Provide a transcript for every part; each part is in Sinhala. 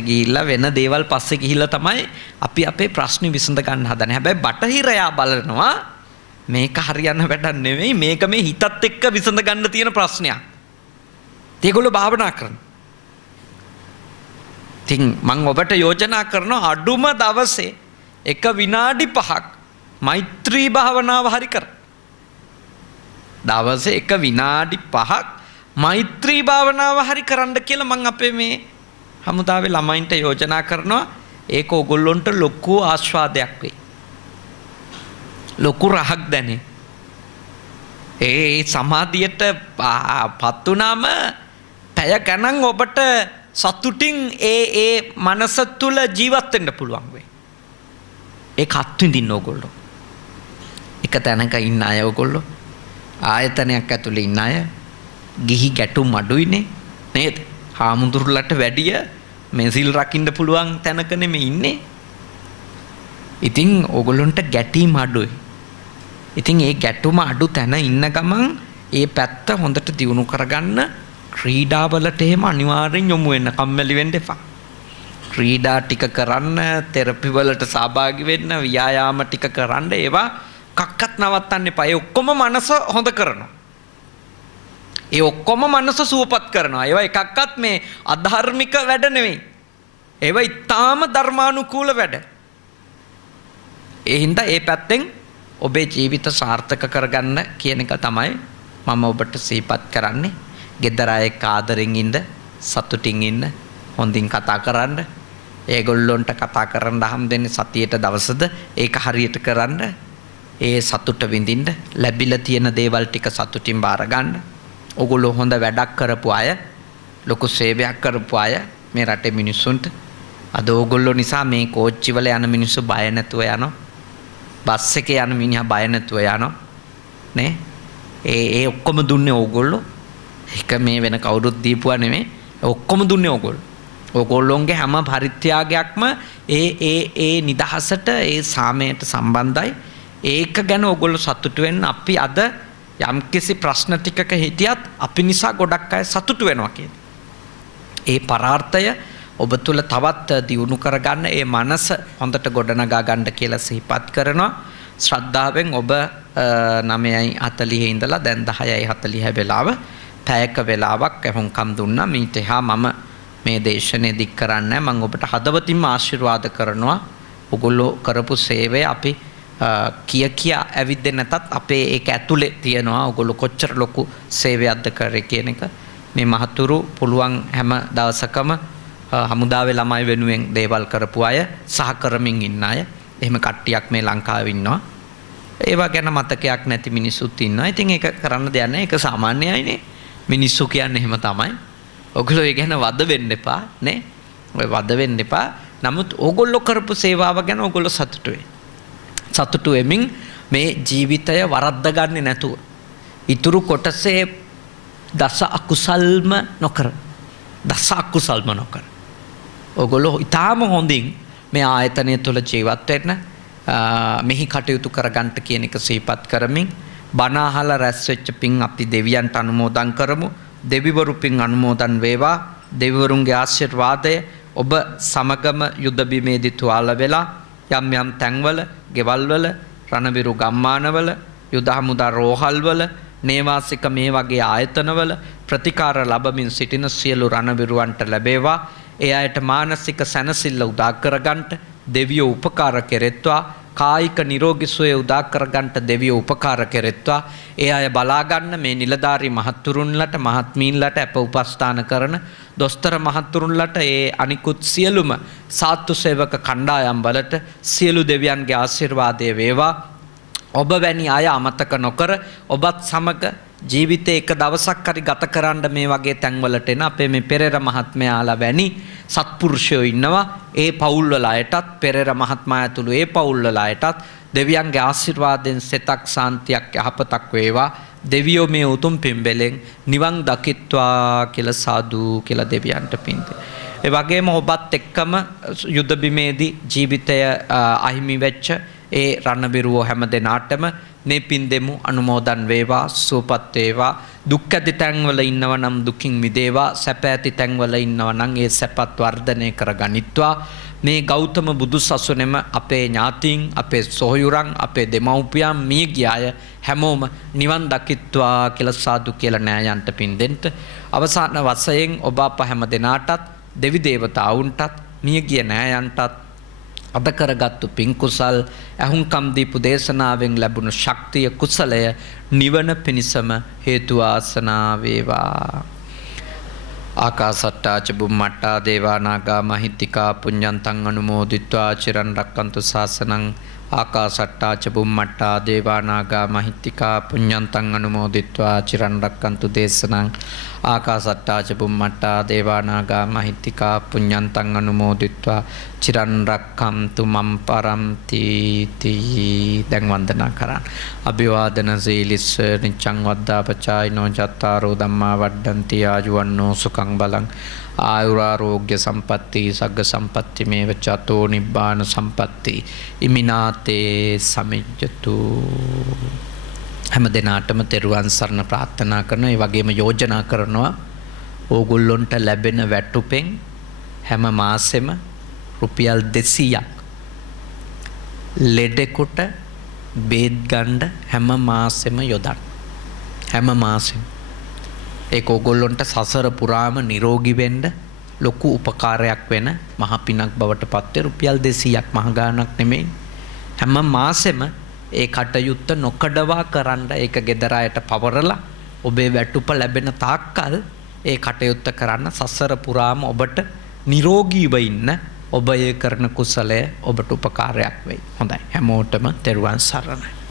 ගිහිල්ලා වෙන දේවල් පස්සේ ගිහිල්ලා තමයි අපි අපේ ප්‍රශ්න විසඳ ගන්න හදන්නේ. හැබැයි බටහිරයා බලනවා මේක හරියන්න වැඩක් නෙවෙයි, මේක මේ හිතත් එක්ක විසඳ ගන්න තියෙන ප්‍රශ්නයක්. ඒගොල්ලෝ භාවනා කරනවා. ඉතින් මම ඔබට යෝජනා කරනවා අඩුම දවසේ එක විනාඩි 5ක් මෛත්‍රී භාවනාව හරි කර. දවසේ එක විනාඩි 5ක් මෛත්‍රී භාවනාව හරි කරන්න කියලා මම අපේ මේ හමුදාවේ ළමයින්ට යෝජනා කරනවා. ඒක ඕගොල්ලොන්ට ලොකු ආස්වාදයක් වෙයි. ලොකු රහක් දැනේ. ඒ සමාධියට පත් වුණාම පැය ගණන් ඔබට සතුටින් ඒ මනස තුල ජීවත් වෙන්න පුළුවන් වෙයි. ඒක අත්විඳින්න ඕගොල්ලෝ. එක තැනක ඉන්න අය ඕගොල්ලෝ ආයතනයක් ඇතුලේ ඉන්න අය ගිහි ගැටුම් අඩුයිනේ නේද? හාමුදුරුලට වැඩිය මේ සිල් රකින්න පුළුවන් තැනක නෙමෙයි ඉන්නේ. ඉතින් ඕගොල්ලන්ට ගැටීම් අඩුයි. ඉතින් ඒ ගැටුම අඩු තැන ඉන්න ගමන් ඒ පැත්ත හොඳට දියුණු කරගන්න ක්‍රීඩාවලට එහෙම අනිවාර්යෙන් යොමු වෙන්න, කම්මැලි වෙන්න එපා. ක්‍රීඩා ටික කරන්න, තෙරපි වලට සහභාගී වෙන්න, ව්‍යායාම ටික කරන්න, ඒවා කක්කත් නවත්තන්න එපා. ඒ ඔක්කොම මනස හොඳ කරනවා. ඒ ඔක්කොම මනස සුවපත් කරනවා. ඒවා එකක්වත් මේ අධර්මික වැඩ නෙවෙයි. ඒවා ඊටාම ධර්මානුකූල වැඩ. ඒ හින්දා ඒ පැත්තෙන් ඔබේ ජීවිත සාර්ථක කරගන්න කියන එක තමයි මම ඔබට සිහිපත් කරන්නේ. ගෙදර අය ආදරෙන් ඉන්න, සතුටින් ඉන්න, හොඳින් කතා කරන්න. ඒගොල්ලොන්ට කතා කරන්න හම් දෙන්නේ සතියේට දවසද ඒක හරියට කරන්න. ඒ සතුට විඳින්න, ලැබිලා තියෙන දේවල් ටික සතුටින් බාර ගන්න. ඔගොල්ලෝ හොඳ වැඩක් කරපු අය, ලොකු සේවයක් කරපු අය මේ රටේ මිනිස්සුන්ට. අද ඕගොල්ලෝ නිසා මේ කෝච්චි වල යන මිනිස්සු බය නැතුව යනවා. බස් එකේ යන මිනිහා බය නැතුව යනවා. නේ? ඒ ඔක්කොම දුන්නේ ඕගොල්ලෝ. ඒක මේ වෙන කවුරුත් දීපුවා නෙමෙයි. ඔක්කොම දුන්නේ ඕගොල්ලෝ. ඕගොල්ලෝන්ගේ හැම පරිත්‍යාගයක්ම ඒ නිදහසට, ඒ සාමයට සම්බන්ධයි. ඒක ගැන ඕගොල්ලෝ සතුටු වෙන්න. අපි අද යම්කිසි ප්‍රශ්න ටිකක හිටියත් අපි නිසා ගොඩක් අය සතුටු වෙනවා කියන්නේ. ඒ පරාර්ථය ඔබ තුල තවත් දියුණු කරගන්න, ඒ මනස හොඳට ගොඩනගා ගන්න කියලා සිහිපත් කරනවා. ශ්‍රද්ධාවෙන් ඔබ 9:40 ඉඳලා දැන් 10:40 වෙලාව පැයක වෙලාවක් එහුම්කම් දුන්නා. මීට එහා මම මේ දේශනේ දික් කරන්නේ මම ඔබට හදවතින්ම ආශිර්වාද කරනවා. ඔගොල්ලෝ කරපු සේවය අපි කියා ඇවිද්දේ නැතත් අපේ ඒක ඇතුලේ තියෙනවා. ඔගොල්ලෝ කොච්චර ලොකු සේවයක්ද කරේ කියන එක. මේ මහතුරු පුළුවන් හැම දවසකම හමුදාවේ ළමයි වෙනුවෙන් දේවල් කරපු අය, සහ කරමින් ඉන්න අය, එහෙම කට්ටියක් මේ ලංකාවේ ඉන්නවා. ඒවා ගැන මතකයක් නැති මිනිස්සුත් ඉන්නවා. ඉතින් ඒක කරන්න දෙයක් නැහැ. ඒක සාමාන්‍යයිනේ. මිනිස්සු කියන්නේ එහෙම තමයි. ඔයගොල්ලෝ ඒ ගැන වද වෙන්න එපා නේ. ඔය වද වෙන්න එපා. නමුත් ඕගොල්ලෝ කරපු සේවාව ගැන ඕගොල්ලෝ සතුටු වෙයි. සතුටු වෙමින් මේ ජීවිතය වරද්ද ගන්නේ නැතුව ඉතුරු කොටසේ දස අකුසල්ම නොකර. ඕගොල්ලෝ ඊටාම හොඳින් මේ ආයතනය තුළ ජීවත් වෙන්න, මෙහි කටයුතු කරගන්න කියන එක සිහිපත් කරමින් බණ අහලා රැස් වෙච්ච පින් අපි දෙවියන්ට අනුමෝදන් කරමු. දෙවිවරු පින් අනුමෝදන් වේවා. දෙවිවරුන්ගේ ආශිර්වාදය ඔබ සමගම යුද බිමේදී තුවාල වෙලා යම් යම් තැන්වල, ගෙවල්වල, රණවිරු ගම්මානවල, යුද හමුදා රෝහල්වල, නේවාසික මේ වගේ ආයතනවල ප්‍රතිකාර ලැබමින් සිටින සියලු රණවිරුවන්ට ලැබේවා. ඒ අයට මානසික සැනසෙල්ල උදා කරගන්නට දෙවියෝ උපකාර කෙරෙත්වා. කායික නිරෝගී සුවය උදා කරගන්නට දෙවියෝ උපකාර කෙරෙත්වා. ඒ අය බලා ගන්න මේ නිලධාරී මහත්තුරුන්ලට, මහත්මීන්ලට අප උපස්ථාන කරන දොස්තර මහත්තුරුන්ලට, ඒ අනිකුත් සියලුම සාත්තු සේවක කණ්ඩායම් වලට සියලු දෙවියන්ගේ ආශිර්වාදය වේවා. ඔබ වැනි අය අමතක නොකර ඔබත් සමග ජීවිතේ එක දවසක් හරි ගත කරන්න මේ වගේ තැන්වලට එන අපේ මේ පෙරේර මහත්මයාලා වැනි සත්පුරුෂයෝ ඉන්නවා. ඒ පවුල්වල අයටත්, පෙරේර මහත්මයා ඇතුළු ඒ පවුල්වල අයටත් දෙවියන්ගේ ආශිර්වාදයෙන් සෙතක්, සාන්තියක්, යහපතක් වේවා. දෙවියෝ මේ උතුම් පින්බෙලෙන් නිවන් දකිත්වා කියලා සාදු කියලා දෙවියන්ට පින් දෙයි. ඒ වගේම ඔබත් එක්කම යුද බිමේදී ජීවිතය අහිමි වෙච්ච ඒ රණවිරුවෝ හැම දෙනාටම මේ පින් දෙමු අනුමෝදන් වේවා සුවපත් වේවා දුක් ඇති තැන්වල ඉන්නව නම් දුකින් මිදේවා සැප ඇති තැන්වල ඉන්නව නම් ඒ සැපත් වර්ධනය කරගනිත්වා මේ ගෞතම බුදු සසුනේම අපේ ඥාතීන් අපේ සොහොයුරන් අපේ දෙමව්පියන් මිය ගියාය හැමෝම නිවන් දකිත්වා කියලා සාදු කියලා නෑයන්ට පින් දෙන්න අවසාන වශයෙන් ඔබ අප හැම දෙනාටත් දෙවි දේවතාවුන්ටත් මිය ගිය නෑයන්ටත් අද කරගත්තු පින් කුසල් ඇහුම්කම් දීපු දේශනාවෙන් ලැබුණු ශක්තිය කුසලය නිවන පිණිසම හේතු ආසනා වේවා ආකාසට්ටා ච බුම්මට්ටා දේවා නාග මහිත්‍තිකා පුඤ්ඤන්තං අනුමෝදිත්වා චිරන් රැක්කන්තු ශාසනං ආකාසට්ටා ච බුම්මට්ටා දේවා නාග මහිත්‍තිකා පුඤ්ඤන්තං අනුමෝදිත්වා චිරන් රැක්කන්තු දේශනං ආකාසට්ටා ච බුම්මට්ටා දේවා නාග මහිත්‍තිකා පුඤ්ඤන්තං අනුමෝදිත්වා චිරන් රැක්කන්තු මම් පරන්ති තී දැන් වන්දනා කරන්න අභිවාදන සීලිස්ස නිච්ඡං වද්දාපචායිනෝ චත්තාරෝ ධම්මා වඩ්ඩන්ති ආයුවන්නෝ සුඛං බලං ආයුරාෝග්‍ය සම්පatti සග්ග සම්පatti මේව චතෝ නිබ්බාන සම්පatti ඉමිනාතේ සමිජ්ජතු හැම දිනාටම තෙරුවන් සරණ ප්‍රාර්ථනා කරනවා ඒ වගේම යෝජනා කරනවා ඕගොල්ලොන්ට ලැබෙන වැටුපෙන් හැම මාසෙම රුපියල් 200ක් ලෙඩෙකුට බේත් ගන්න හැම මාසෙම යොදන්න හැම මාසෙම ඒක ඕගොල්ලොන්ට සසර පුරාම නිරෝගී වෙන්න ලොකු උපකාරයක් වෙන මහ පිනක් බවට පත් වේ රුපියල් 200ක් මහ ගාණක් නෙමෙයි හැම මාසෙම ඒ කටයුත්ත නොකඩවා කරන්න ඒක ගෙදර අයට පවරලා ඔබේ වැටුප ලැබෙන තාක්කල් ඒ කටයුත්ත කරන්න සසර පුරාම ඔබට නිරෝගීව ඉන්න ඔබ ඒ කරන කුසලය ඔබට උපකාරයක් වෙයි හොඳයි හැමෝටම තෙරුවන් සරණයි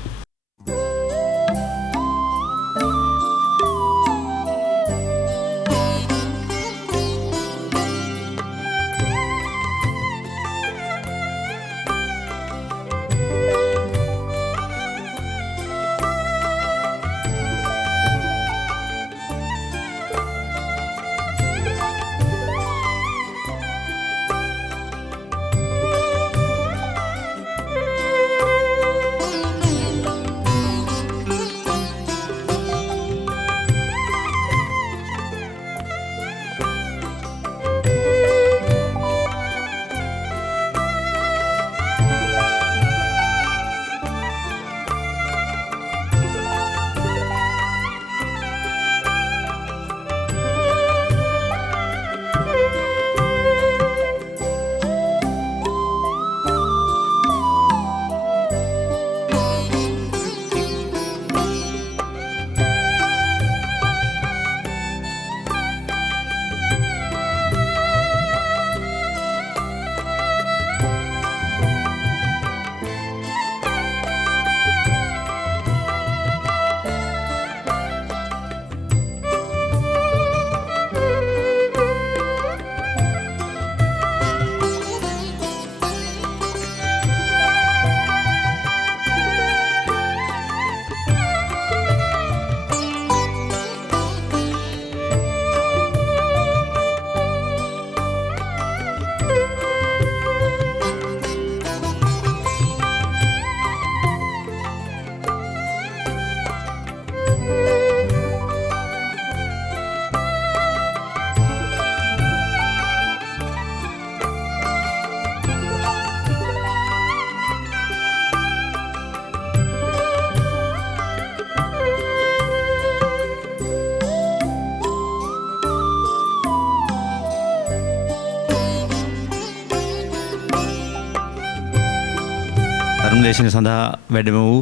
දේශන සඳහා වැඩම වූ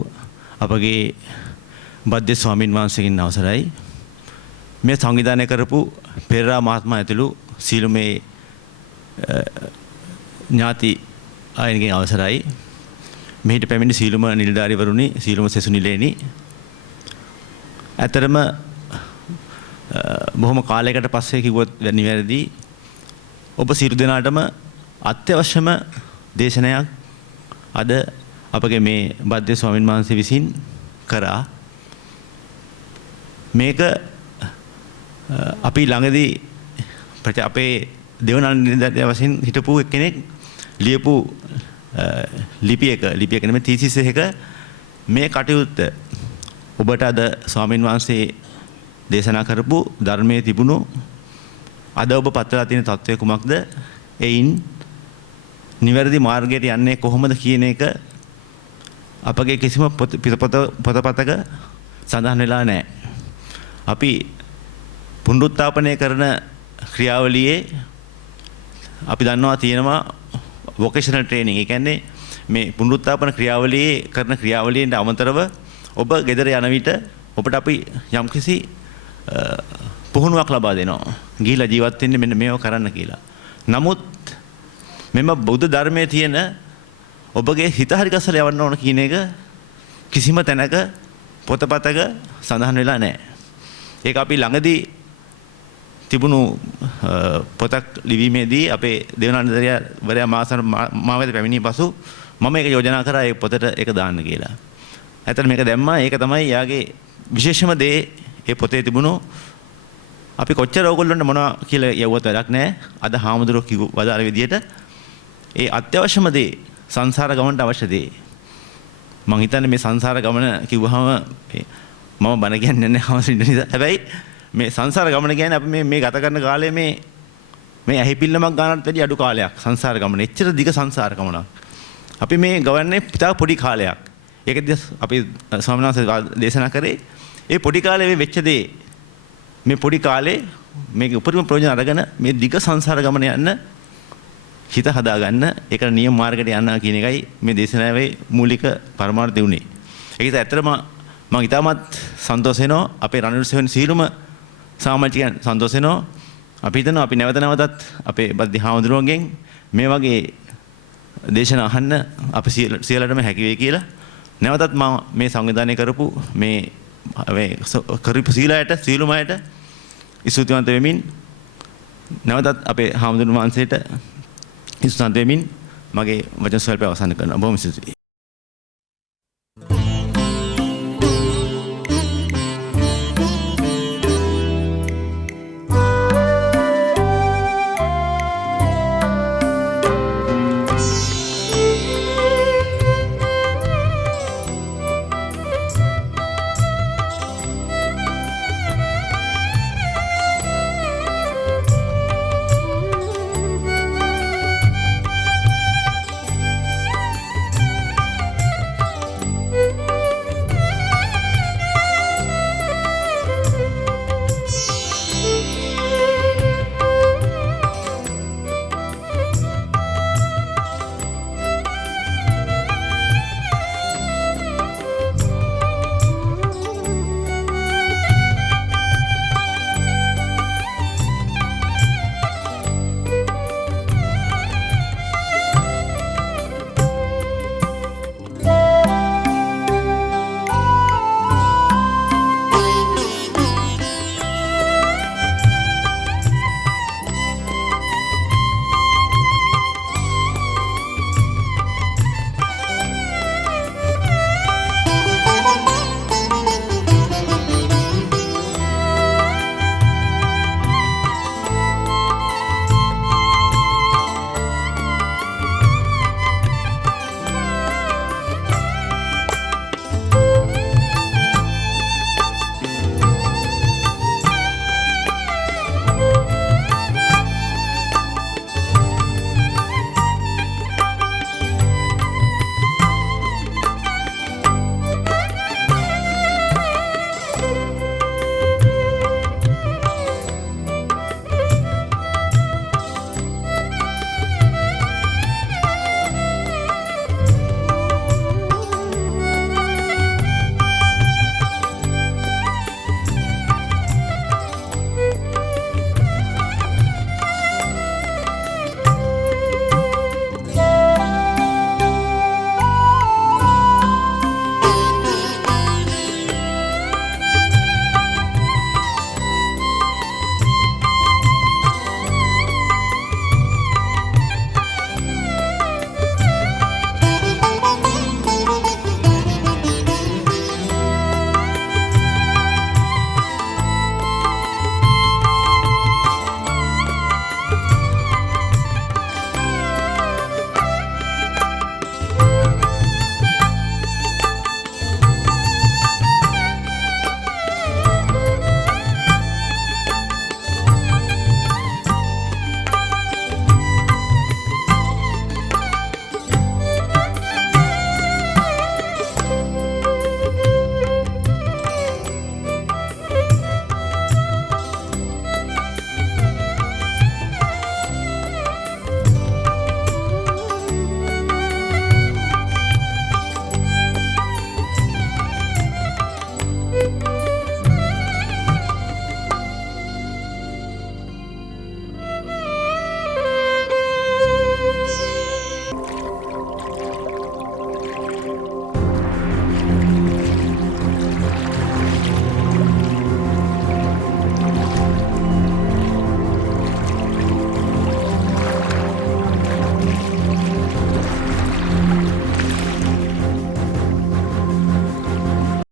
අපගේ බද්දේ ස්වාමින් වහන්සේගෙන් අවසරයි මේ සංවිධානය කරපු පෙරේරා මහත්මයා ඇතුළු සියලුම ඥාති අයගෙන් අවසරයි මෙහිට පැමිණි සියලුම නිලධාරීවරුනි සියලුම සෙසු නිලයනි ඇතරම බොහොම කාලයකට පස්සේ කිව්වොත් නිවැරදි ඔබ සියලු දෙනාටම අත්‍යවශ්‍යම දේශනයක් අද අපගේ මේ බද්දේ ස්වාමීන් වහන්සේ විසින් කරා මේක අපි ළඟදී අපේ දෙවන නිලධාරියා වශයෙන් හිටපු කෙනෙක් ලියපු ලිපියක නෙමෙයි තීසිස් එක මේ කටයුත්ත ඔබට අද ස්වාමීන් වහන්සේ දේශනා කරපු ධර්මයේ තිබුණු අද ඔබ පත්වලා තියෙන තත්වය කුමක්ද? එයින් නිවැරදි මාර්ගයට යන්නේ කොහොමද කියන එක අපගේ කිසිම පොතපතක සඳහන් වෙලා නැහැ. අපි පුනරුත්ථාපනය කරන ක්‍රියාවලියේ අපි දන්නවා තියෙනවා වොකේෂනල් ට්‍රේනින්. ඒ කියන්නේ මේ පුනරුත්ථාපන ක්‍රියාවලියේ කරන ක්‍රියාවලියට අමතරව ඔබ ගෙදර යන විට ඔබට අපි යම්කිසි පුහුණුවක් ලබා දෙනවා. ගිහිලා ජීවත් වෙන්න මෙන්න මේව කරන්න කියලා. නමුත් මෙම බුද්ධ ධර්මයේ තියෙන ඔබගේ හිත හරි ගස්සලා යවන්න ඕන කියන එක කිසිම තැනක පොතපතක සඳහන් වෙලා නැහැ. ඒක අපි ළඟදී තිබුණු පොතක් ලිවීමේදී අපේ දේවනාන්දවරයා මා වෙත පැමිණිය පසු මම ඒක යෝජනා කරා ඒ පොතට ඒක දාන්න කියලා. ඇත්තට මේක දැම්මා. ඒක තමයි යාගේ විශේෂම දේ. ඒ පොතේ තිබුණු අපි කොච්චර ඕගොල්ලන්ට මොනවා කියලා යවුවත් වැඩක් නැහැ. අද හාමුදුරුවෝ කිව්ව වදාළ විදිහට ඒ අත්‍යවශ්‍යම දේ සංසාර ගමනට අවශ්‍ය දේ. මම හිතන්නේ මේ සංසාර ගමන කිව්වහම මම බන කියන්නේ නැහැ හාමුදුරුවෝ. හැබැයි මේ සංසාර ගමන කියන්නේ අපි මේ ගත කරන කාලේ මේ ඇහිපිල්ලමක් ගන්නට වැඩි අඩු කාලයක් සංසාර ගමන. එච්චර දිග සංසාර ගමනක්. අපි මේ ගවන්නේ පිටා පොඩි කාලයක්. ඒකදී අපි ස්වාමීන් වහන්සේ දේශනා කරේ ඒ පොඩි කාලේ මේ වෙච්ච දේ මේ පොඩි කාලේ මේක උපරිම ප්‍රයෝජන අරගෙන මේ දිග සංසාර ගමන යන්න හිත හදාගන්න ඒකට නියම මාර්ගයට යන්න කියන එකයි මේ දේශනාවේ මූලික පරමාර්ථය උනේ. ඒක ඇත්තටම මම ඉතාමත් සන්තෝෂ වෙනවා අපේ රණවිර සෙවණ සීලුම සමාජිකයන් සන්තෝෂ වෙනවා. අපි හිතනවා අපි නැවත නැවතත් අපේ බද්දි හාමුදුරුවන්ගෙන් මේ වගේ දේශනා අහන්න අපි සියලටම හැකි වෙයි කියලා. නැවතත් මම මේ සංවිධානය කරපු මේ කරපු සීලුම අයට ස්තුතිවන්ත වෙමින් නැවතත් අපේ හාමුදුරුවෝ වහන්සේට ස්තුතිවන්ත වෙමින් මගේ වචන ස්වල්පය අවසන් කරනවා. බොහොම ස්තුතියි.